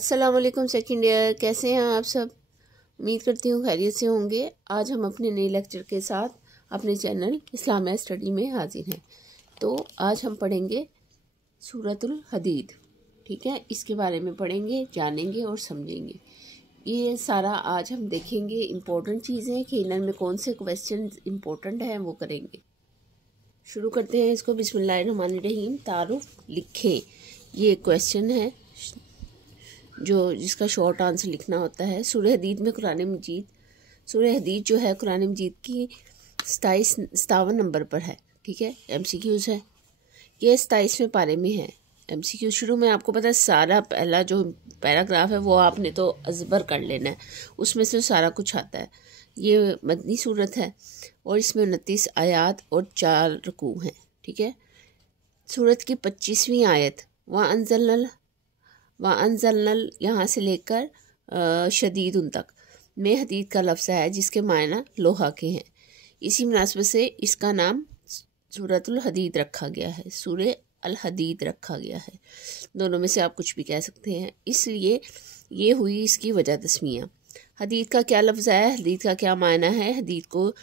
अस्सलाम वालेकुम second year, कैसे हैं आप सब। उम्मीद करती हूँ खैरियत से होंगे। आज हम अपने नए लेक्चर के साथ अपने चैनल इस्लामिया स्टडी में हाजिर हैं। तो आज हम पढ़ेंगे सूरतुल हदीद। ठीक है, इसके बारे में पढ़ेंगे, जानेंगे और समझेंगे। ये सारा आज हम देखेंगे। इम्पोर्टेंट चीज़ें कि इनमें कौन से क्वेश्चन इम्पोर्टेंट हैं वो करेंगे। शुरू करते हैं इसको। बिस्मिल्लाहिर्रहमानिर्रहीम। तारुफ लिखें। ये क्वेश्चन है जो जिसका शॉर्ट आंसर लिखना होता है। सूरह हदीद में कुरान मजीद, सूरह हदीद जो है कुरान मजीद की 57 नंबर पर है। ठीक है, MCQs है। ये 27वें पारे में है। MCQ शुरू में आपको पता है सारा पहला जो पैराग्राफ है वो आपने तो अजबर कर लेना है, उसमें से सारा कुछ आता है। ये मदनी सूरत है और इसमें 29 आयात और 4 रुकू हैं। ठीक है, सूरत की 25वीं आयत व अनजलनल यहाँ से लेकर शदीद उन तक में हदीद का लफ्ज़ है जिसके मायना लोहा के हैं। इसी मुनासबत से इसका नाम सूरतुल हदीद रखा गया है, सूरह अल हदीद रखा गया है। दोनों में से आप कुछ भी कह सकते हैं, इसलिए ये हुई इसकी वजह तस्मिया। हदीद का क्या लफ्ज़ है, हदीद का क्या मायना है, हदीद को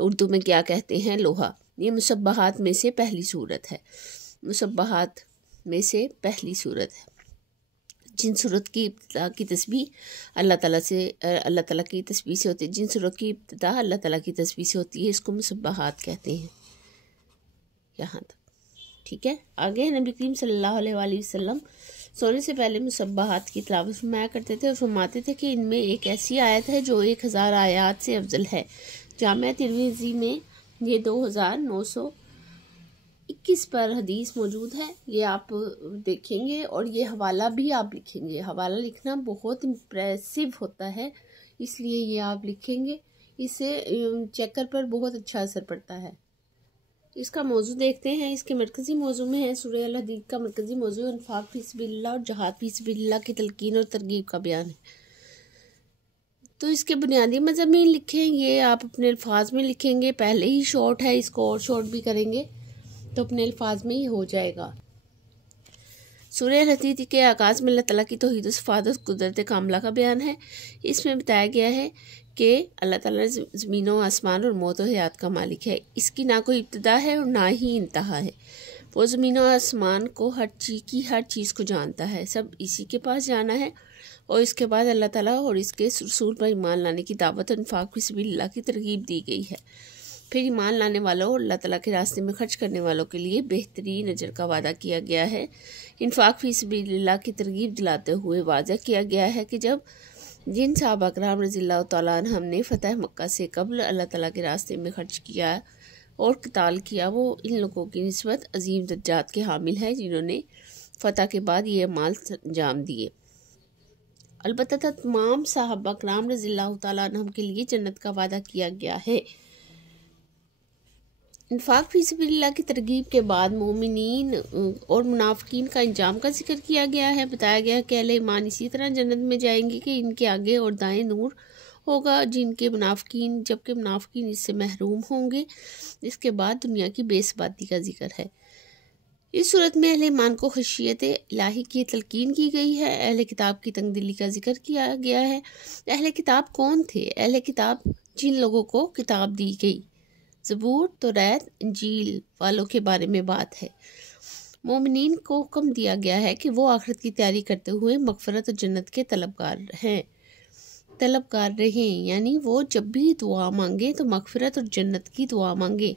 उर्दू में क्या कहते हैं, लोहा। ये मुसब्बहात में से पहली सूरत है। मुसब्बहात में से पहली सूरत है। जिन सूरत की इब्तिदा की तस्बीह अल्लाह ताला की तस्बीह से होती है, जिन सूरत की इब्तिदा अल्लाह ताला की तस्बीह से होती है, इसको मुसब्बहात कहते हैं। यहाँ तक ठीक है। आगे नबी करीम सल्लल्लाहु अलैहि वसल्लम सोने से पहले मुसब्बहात की तिलावत फरमाया करते थे और फरमाते थे कि इनमें एक ऐसी आयत है जो 1000 आयात से अफजल है। जामिया तिरमिज़ी में ये 2921 पर हदीस मौजूद है। ये आप देखेंगे और ये हवाला भी आप लिखेंगे। हवाला लिखना बहुत इम्प्रेसिव होता है, इसलिए ये आप लिखेंगे। इससे चेकर पर बहुत अच्छा असर पड़ता है। इसका मौजू देखते हैं। इसके मरकज़ी मौजू में है सूरह अल हदीद का मरकज़ी मौजू इन्फाक फी सबिलिल्लाह और जहाद फी सबिलिल्लाह की तलकीन और तरगीब का बयान है। तो इसके बुनियादी मज़ामीन लिखें, ये आप अपने अल्फाज में लिखेंगे। पहले ही शॉर्ट है, इसको और शॉर्ट भी करेंगे तो अपने अल्फाज में ही हो जाएगा। सूरह अल हदीद के आगाज़ में अल्लाह ताला की तौहीद सिफ़ात कुदरत कामला का बयान है। इसमें बताया गया है कि अल्लाह ताला ज़मीन व आसमान और मौत और हयात का मालिक है। इसकी ना कोई इब्तिदा है और ना ही इंतहा है। वो ज़मीन और आसमान को हर चीज़ को जानता है। सब इसी के पास जाना है। और इसके बाद अल्लाह ताला और इसके रसूल पर ईमान लाने की दावत और इन्फाक फी सबिलिल्लाह की तरगीब दी गई है। फिर ईमान लाने वालों और अल्लाह ताला के रास्ते में खर्च करने वालों के लिए बेहतरीन अजर का वादा किया गया है। इन्फाक फी सबिलिल्लाह की तरगीब दिलाते हुए वाज़ा किया गया है कि जब जिन सहाबा कराम रज़ियल्लाहु तआला अन्हुम ने फ़तह मक्का से कबल अल्लाह ताला के रास्ते में खर्च किया और क़िताल किया, वो इन लोगों की निस्बत अजीम दर्जात के हामिल है जिन्होंने फ़तह के बाद ये अमाल अंजाम दिए। अलबत्ता तमाम सहाबा कराम रज़ियल्लाहु तआला अन्हुम के लिए जन्नत का वादा किया गया है। इन्फाक फी सबिलिल्लाह की तरगीब के बाद मोमिनीन और मुनाफिकीन का इंजाम का जिक्र किया गया है। बताया गया है कि अहले ईमान इसी तरह जन्नत में जाएंगे कि इनके आगे और दाएं नूर होगा, जबकि मुनाफिकीन इससे महरूम होंगे। इसके बाद दुनिया की बेसबाती का जिक्र है। इस सूरत में अहले ईमान को खशियत इलाही की तलकीन की गई है। अहले किताब की तंगदिली का जिक्र किया गया है। अहले किताब कौन थे? अहले किताब जिन लोगों को किताब दी गई, ज़बूर, तौरात, इंजील वालों के बारे में बात है। मोमिनीन को हुक्म दिया गया है कि वो आखिरत की तैयारी करते हुए मग़फ़िरत और जन्नत के तलबगार रहें, यानी वो जब भी दुआ मांगे तो मग़फ़िरत और जन्नत की दुआ मांगे।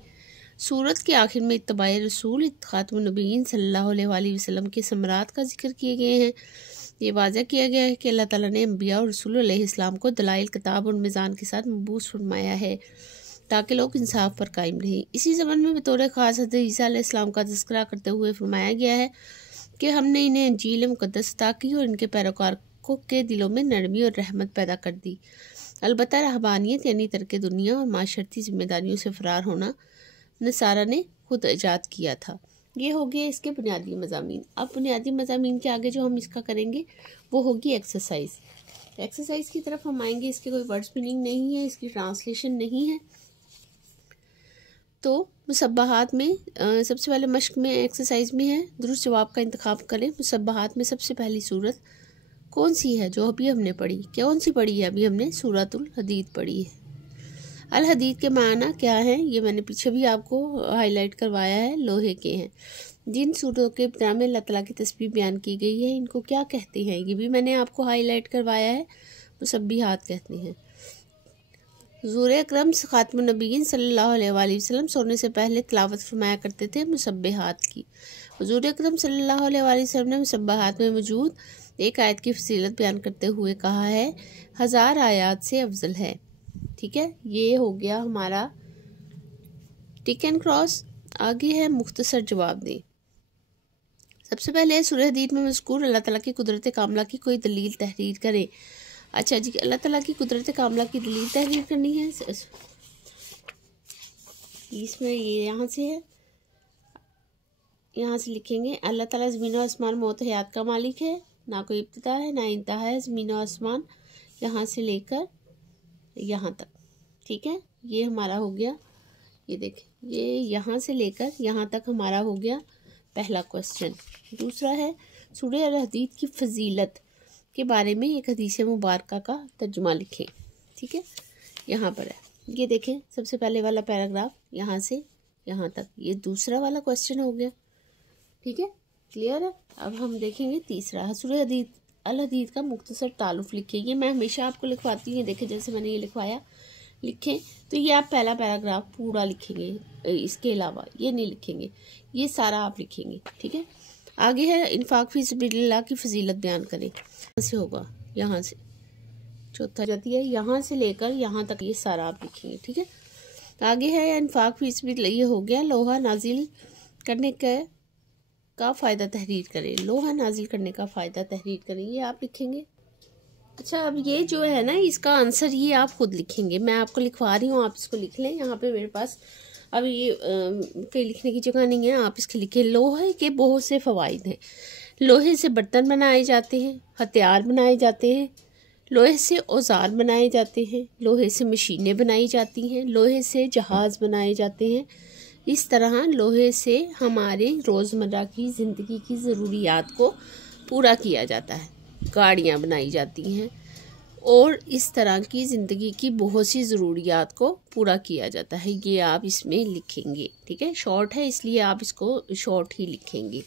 सूरत के आखिर में इत्तबाए रसूल ख़ातमुन नबीय्यीन सल्लल्लाहु अलैहि वसल्लम के समरात का जिक्र किए गए हैं। ये वाज़ा किया गया है कि अल्लाह ताला ने अंबिया और रसूल अलैहिस्सलाम को दलाइल किताब और मीज़ान के साथ मबूस फरमाया है ताकि लोग इंसाफ पर कायम रहें। इसी ज़माने में बतौर ख़ास हज़रत ईसा अलैहिस्सलाम का तज़किरा करते हुए फरमाया गया है कि हमने इन्हें इंजील मुक़द्दस अता की और इनके पैरोकार के दिलों में नरमी और रहमत पैदा कर दी। अलबत्ता रहबानियत यानी तर्क दुनिया और माशरती जिम्मेदारियों से फ़रार होना नसारा ने खुद ईजाद किया था। ये हो गया इसके बुनियादी मज़ामीन। अब बुनियादी मज़ामीन के आगे जो हम इसका करेंगे वो होगी एक्सरसाइज की तरफ हम आएंगे। इसके कोई वर्ड्स मीनिंग नहीं है, इसकी ट्रांसलेशन नहीं है। तो मुसब्बहात में सबसे पहले मश्क में एक्सरसाइज में है, दुरुस्त जवाब का इंतखाब करें। मुसब्बहात में सबसे पहली सूरत कौन सी है जो अभी हमने पढ़ी? कौन सी पढ़ी है? अभी हमने सूरतुल हदीद पढ़ी है। अल हदीद के माना क्या है? ये मैंने पीछे भी आपको हाईलाइट करवाया है, लोहे के हैं। जिन सूरतों के इब्तिदा में अल्लाह ताला की तस्बीह बयान की गई है, इनको क्या कहते हैं? ये भी मैंने आपको हाईलाइट करवाया है, मुसब्बिहात कहते हैं। हुज़ूर अकरम ख़ातमुन नबिय्यीन सल्लल्लाहु अलैहि वसल्लम सोने से पहले तिलावत फरमाया करते थे मुसब्बिहात की। हुज़ूर अकरम सल्लल्लाहु अलैहि वसल्लम ने मुसब्बिहात में मौजूद एक आयत की फजीलत बयान करते हुए कहा है 1000 आयात से अफजल है। ठीक है, ये हो गया हमारा टिक एंड क्रॉस। आगे है मुख्तसर जवाब दें। सबसे पहले सूरह हदीद में मज़कूर अल्लाह ताला की कुदरत कामला की कोई दलील तहरीर करें। अच्छा जी, अल्लाह ताला की कुदरत कामला की दलील तहरीर करनी है। इसमें ये यहाँ से है, यहाँ से लिखेंगे अल्लाह ताला ज़मीन और आसमान मौत हयात का मालिक है, ना कोई इब्तिदा है ना इंतहा है ज़मीन और आसमान यहाँ से लेकर यहाँ तक। ठीक है, ये हमारा हो गया, ये देखें, ये यहाँ से लेकर यहाँ तक हमारा हो गया पहला क्वेश्चन। दूसरा है सूरह अल हदीद की फजीलत के बारे में एक हदीस मुबारका का तर्जुमा लिखें। ठीक है, यहाँ पर है, ये देखें सबसे पहले वाला पैराग्राफ यहाँ से यहाँ तक, ये दूसरा वाला क्वेश्चन हो गया। ठीक है, क्लियर है। अब हम देखेंगे तीसरा, सूरह हदीद अल हदीद का मुख्तसर तारुफ लिखें। ये मैं हमेशा आपको लिखवाती हूँ, देखें जैसे मैंने ये लिखवाया, लिखें तो ये आप पहला पैराग्राफ पूरा लिखेंगे, इसके अलावा ये नहीं लिखेंगे, ये सारा आप लिखेंगे। ठीक है, आगे है इन्फाक फी सबिलिल्लाह की फजीलत बयान करें। यहाँ से होगा, यहाँ से चौथा जाती है, यहाँ से लेकर यहाँ तक ये सारा आप लिखेंगे। ठीक है, आगे है इन्फाक फी सबिलिल्लाह, ये हो गया लोहा नाजिल करने का फ़ायदा तहरीर करें। लोहा नाजिल करने का फ़ायदा तहरीर करें, ये आप लिखेंगे। अच्छा, अब ये जो है ना, इसका आंसर ये आप खुद लिखेंगे, मैं आपको लिखवा रही हूँ, आप इसको लिख लें। यहाँ पे मेरे पास अब ये कहीं लिखने की जगह नहीं है, आप इसके लिखे। लोहे के बहुत से फ़वाइद हैं। लोहे से बर्तन बनाए जाते हैं, हथियार बनाए जाते हैं, लोहे से औजार बनाए जाते हैं, लोहे से मशीनें बनाई जाती हैं, लोहे से जहाज़ बनाए जाते हैं। इस तरह लोहे से हमारे रोज़मर्रा की ज़िंदगी की ज़रूरियात को पूरा किया जाता है, गाड़ियाँ बनाई जाती हैं और इस तरह की ज़िंदगी की बहुत सी ज़रूरियात को पूरा किया जाता है। ये आप इसमें लिखेंगे। ठीक है, शॉर्ट है इसलिए आप इसको शॉर्ट ही लिखेंगे।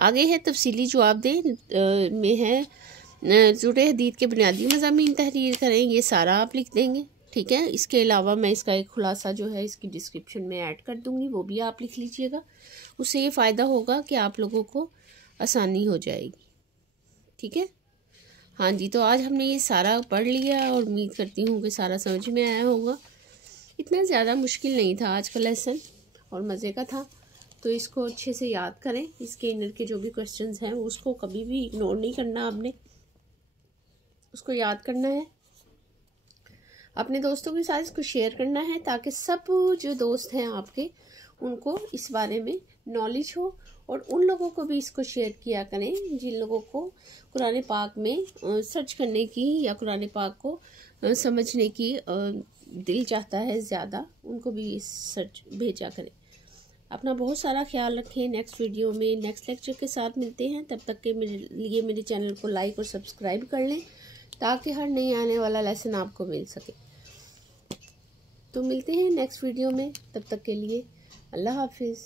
आगे है तफसीली जवाब दें में है सूरह हदीद के बुनियादी मज़ामीन तहरीर करें, ये सारा आप लिख देंगे। ठीक है, इसके अलावा मैं इसका एक खुलासा जो है इसकी डिस्क्रिप्शन में ऐड कर दूँगी, वो भी आप लिख लीजिएगा। उससे ये फ़ायदा होगा कि आप लोगों को आसानी हो जाएगी। ठीक है, हाँ जी, तो आज हमने ये सारा पढ़ लिया और उम्मीद करती हूँ कि सारा समझ में आया होगा। इतना ज़्यादा मुश्किल नहीं था आज का लेसन और मज़े का था, तो इसको अच्छे से याद करें। इसके इनर के जो भी क्वेश्चंस हैं उसको कभी भी इग्नोर नहीं करना, आपने उसको याद करना है, अपने दोस्तों के साथ इसको शेयर करना है ताकि सब जो दोस्त हैं आपके उनको इस बारे में नॉलेज हो, और उन लोगों को भी इसको शेयर किया करें जिन लोगों को कुरान पाक में सर्च करने की या कुरान पाक को समझने की दिल चाहता है ज़्यादा, उनको भी सर्च भेजा करें। अपना बहुत सारा ख्याल रखें। नेक्स्ट वीडियो में नेक्स्ट लेक्चर के साथ मिलते हैं। तब तक के मेरे चैनल को लाइक और सब्सक्राइब कर लें ताकि हर नई आने वाला लेसन आपको मिल सके। तो मिलते हैं नेक्स्ट वीडियो में, तब तक के लिए अल्लाह हाफिज़।